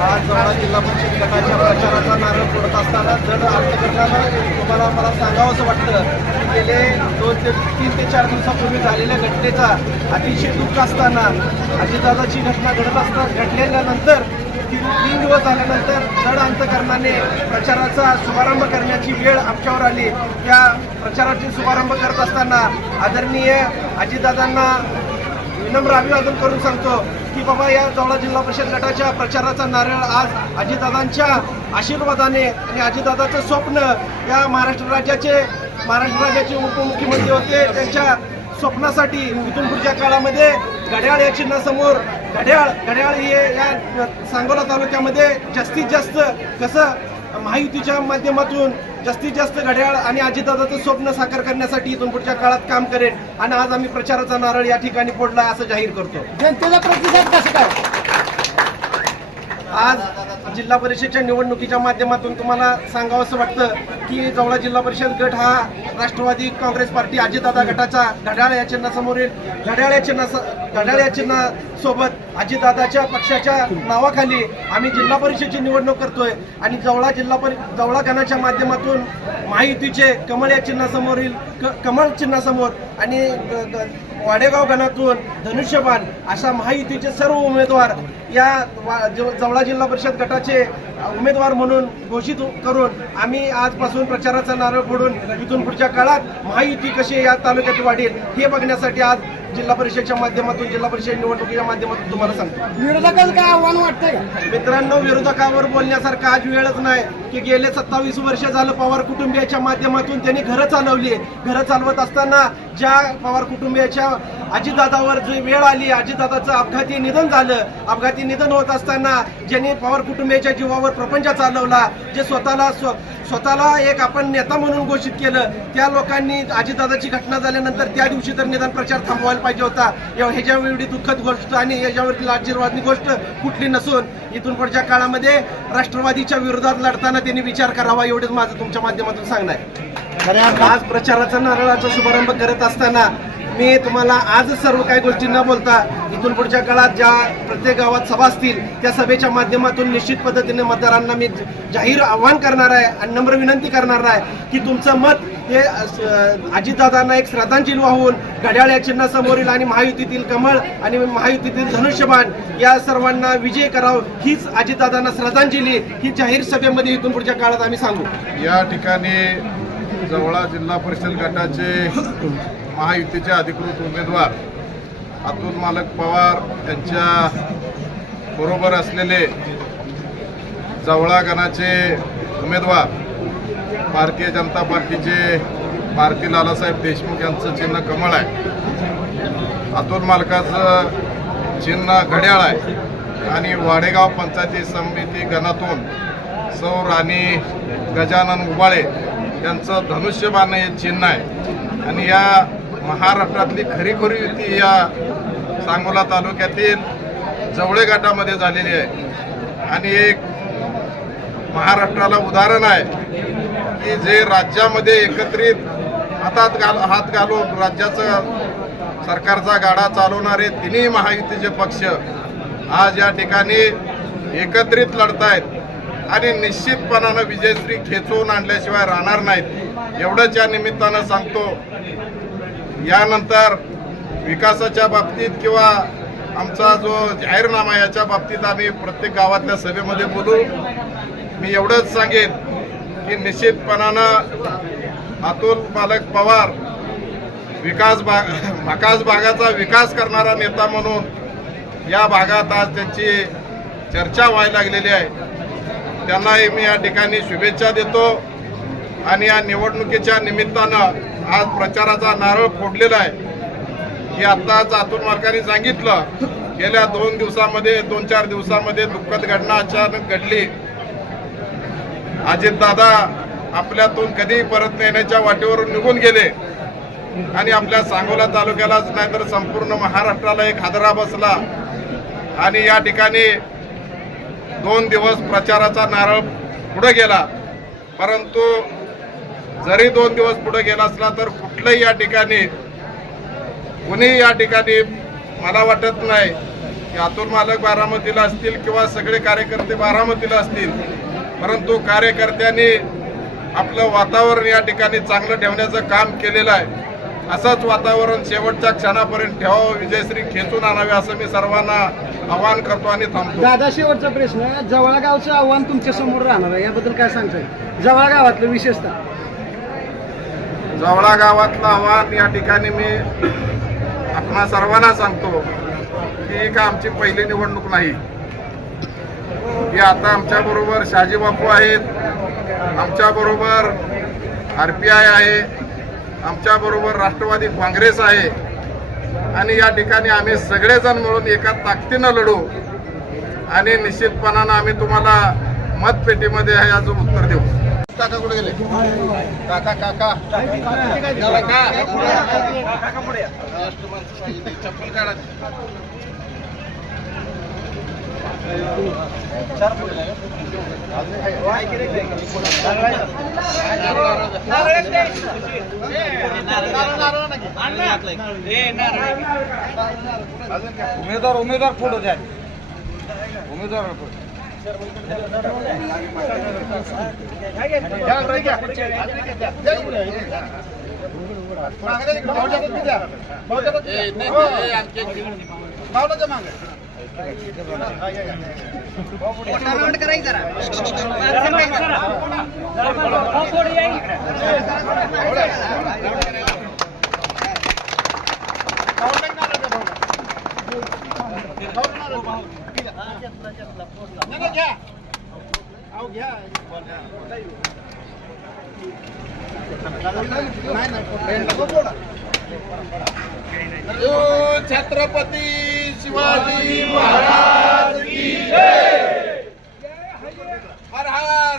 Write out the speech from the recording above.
आज जवळा जिल्हा परिषद गटाच्या प्रचाराचा नारळ फोडत असताना जड अर्थगटानं तुम्हाला मला सांगावंसं वाटतं की गेले 3 ते 4 दिवसापूर्वी झालेल्या घटनेचा अतिशय दुःख असताना अजितदादाची घटना घडल्यानंतर 3 दिवस झाल्यानंतर जड अंतकरणाने प्रचाराचा शुभारंभ करण्याची वेळ आमच्यावर आली। त्या प्रचाराची शुभारंभ करत असताना आदरणीय अजितदादांना विनम्र अभिवादन करून सांगतो की बाबा या जवळा जिल्हा परिषद गटाच्या प्रचाराचा नारळ आज अजितदादांच्या आशीर्वादाने आणि अजितदादाचं स्वप्न या महाराष्ट्र राज्याचे उपमुख्यमंत्री होते त्यांच्या स्वप्नासाठी इथून पुढच्या काळामध्ये घड्याळ या चिन्हासमोर घड्याळ हे या सांगोला तालुक्यामध्ये जास्तीत जास्त कसं महायुतीच्या माध्यमातून जास्तीत जास्त घड्याळ आणि अजितदादाचं स्वप्न साकार करण्यासाठी इथून पुढच्या काळात काम करेल आणि आज आम्ही प्रचाराचा नारळ या ठिकाणी फोडला असं जाहीर करतो। जनतेचा प्रतिसाद कसा काय? आज जिल्हा परिषदेच्या निवडणुकीच्या माध्यमातून तुम्हाला सांगावंसं वाटतं की जवळा जिल्हा परिषद गट हा राष्ट्रवादी काँग्रेस पार्टी अजितदादा गटाचा घड्याळ या चिन्हासमोरील घड्याळ या चिन्हासोबत अजितदादाच्या पक्षाच्या नावाखाली आम्ही जिल्हा परिषदेची निवडणूक करतोय आणि जवळा गणाच्या माध्यमातून महायुतीचे कमळ या चिन्हासमोरील कमळ चिन्हासमोर आणि वाडेगाव गणातून धनुष्यबाण अशा महायुतीचे सर्व उमेदवार या जवळा जिल्हा परिषद गटाचे उमेदवार म्हणून घोषित करून आम्ही आजपासून प्रचाराचा नारळ फोडून इथून पुढच्या काळात महायुती कशी या तालुक्यात वाढेल हे बघण्यासाठी आज जिल्हा परिषदेच्या माध्यमातून जिल्हा परिषद निवडणुकीच्या माध्यमातून तुम्हाला सांगतो। विरोधकांना काय आव्हान वाटतंय का? मित्रांनो, विरोधकावर बोलण्यासारखं आज वेळच नाही की गेले 27 वर्ष झालं पवार कुटुंबियाच्या माध्यमातून त्यांनी घरं चालवली। घरं चालवत असताना ज्या पवार कुटुंबियाच्या अजितदादावर जी वेळ आली, अजितदादाचं अपघाती निधन झालं, अपघाती निधन होत असताना ज्यांनी पवार कुटुंबियाच्या जीवावर प्रपंच चालवला, जे स्वतःला एक आपण नेता म्हणून घोषित केलं, त्या लोकांनी अजितदादाची घटना झाल्यानंतर त्या दिवशी तर निदान प्रचार थांबवायला पाहिजे होता। ह्याच्यावर एवढी दुःखद गोष्ट आणि याच्यावरती आशीर्वादनी गोष्ट कुठली नसून इथून पुढच्या काळामध्ये राष्ट्रवादीच्या विरोधात लढताना त्यांनी विचार करावा एवढंच माझं तुमच्या माध्यमातून सांगणं आहे। आज प्रचाराचा नारळाचा शुभारंभ करत असताना मी तुम्हाला आजच सर्व काही गोष्टी न बोलता इथून पुढच्या काळात ज्या प्रत्येक गावात सभा असतील त्या सभेच्या माध्यमातून निश्चित पद्धतीने मतदारांना मी जाहीर आव्हान करणार आहे आणि नम्र विनंती करणार आहे की तुमचं मत हे अजितदादांना एक श्रद्धांजली वाहून घड्याळ या चिन्हासमोरील आणि महायुतीतील कमळ आणि महायुतीतील धनुष्यबाण या सर्वांना विजय करावं हीच अजितदादांना श्रद्धांजली ही जाहीर सभेमध्ये इथून पुढच्या काळात आम्ही सांगू। या ठिकाणी जवळा जिल्हा परिषद गटाचे महायुतीचे अधिकृत उमेदवार अतुल मालक पवार यांच्या बरोबर असलेले जवळा गणाचे उमेदवार भारतीय जनता पार्टीचे भारती लालासाहेब देशमुख यांचं चिन्ह कमळ आहे, अतुल मालकाचं चिन्ह घड्याळ आहे आणि वाडेगाव पंचायती समिती गणातून सौ राणी गजानन उबाळे यांचं धनुष्यबाण हे चिन्ह आहे आणि या महाराष्ट्रातली खरीखुरी युती या सांगोला तालुक्यातील जवळे गटामध्ये झालेली आहे आणि एक महाराष्ट्राला उदाहरण आहे की जे राज्यामध्ये एकत्रित हात घालून राज्याचं सरकारचा गाडा चालवणारे तिन्ही महायुतीचे पक्ष आज या ठिकाणी एकत्रित लढतायत आणि निश्चितपणानं विजयश्री खेचवून आणल्याशिवाय राहणार नाहीत एवढंच या निमित्तानं सांगतो। यानंतर विकासाच्या बाबतीत किंवा आमचा जो जाहीरनामा याच्या बाबतीत आम्ही प्रत्येक गावातल्या सभेमध्ये बोलू। मी एवढंच सांगेन की निश्चितपणानं अतुल मालक पवार भकास भागाचा विकास करणारा नेता म्हणून या भागात आज त्यांची चर्चा व्हायला लागलेली आहे। त्यांनाही मी या ठिकाणी शुभेच्छा देतो आणि या निवडणुकीच्या निमित्तानं आज प्रचाराचा नारळ फोडलेला आहे की आत्ताच अतुल मालकांनी सांगितलं गेल्या 2-4 दिवसामध्ये दुःखद घटना अचानक घडली। अजितदादा आपल्यातून कधी परत येण्याच्या वाटेवरून निघून गेले आणि आपल्या सांगोला तालुक्यालाच नाही तर संपूर्ण महाराष्ट्राला एक हादरा बसला आणि या ठिकाणी 2 दिवस प्रचाराचा नारळ पुढे गेला। परंतु जरी 2 दिवस पुढे गेला असला तर कुठलंही या ठिकाणी कुणी या ठिकाणी मला वाटत नाही की अतुल मालक बारामतीला असतील किंवा सगळे कार्यकर्ते बारामतीला असतील, परंतु कार्यकर्त्यांनी आपलं वातावरण या ठिकाणी चांगलं ठेवण्याचं काम केलेलं आहे. असंच वातावरण शेवटच्या क्षणापर्यंत ठेवावं, विजयश्री खेचून आणावे असं मी सर्वांना आवाहन करतो आणि थांबतो. दादा, शेवटचा प्रश्न, जवळ गावचं आव्हान तुमच्या समोर राहणार आहे, याबद्दल काय सांगताय? जवळ गावातलं विशेषतः जवळा गावातलं आव्हान या ठिकाणी मी आपणा सर्वांना सांगतो की ही का आमची पहिली निवडणूक नाही. ही आता आमच्याबरोबर शहाजी बापू आहेत, आमच्याबरोबर RPI आहे, आमच्याबरोबर राष्ट्रवादी काँग्रेस आहे आणि या ठिकाणी आम्ही सगळेजण मिळून एका ताकदीनं लढू आणि निश्चितपणानं आम्ही तुम्हाला मतपेटीमध्ये याचं उत्तर देऊ. काका कुठे गेले? काका काका चप्पल काढा. उमेदवार फोटो द्या. उमेदवार छत्रपती शिवाजी महाराज की जय. हर हर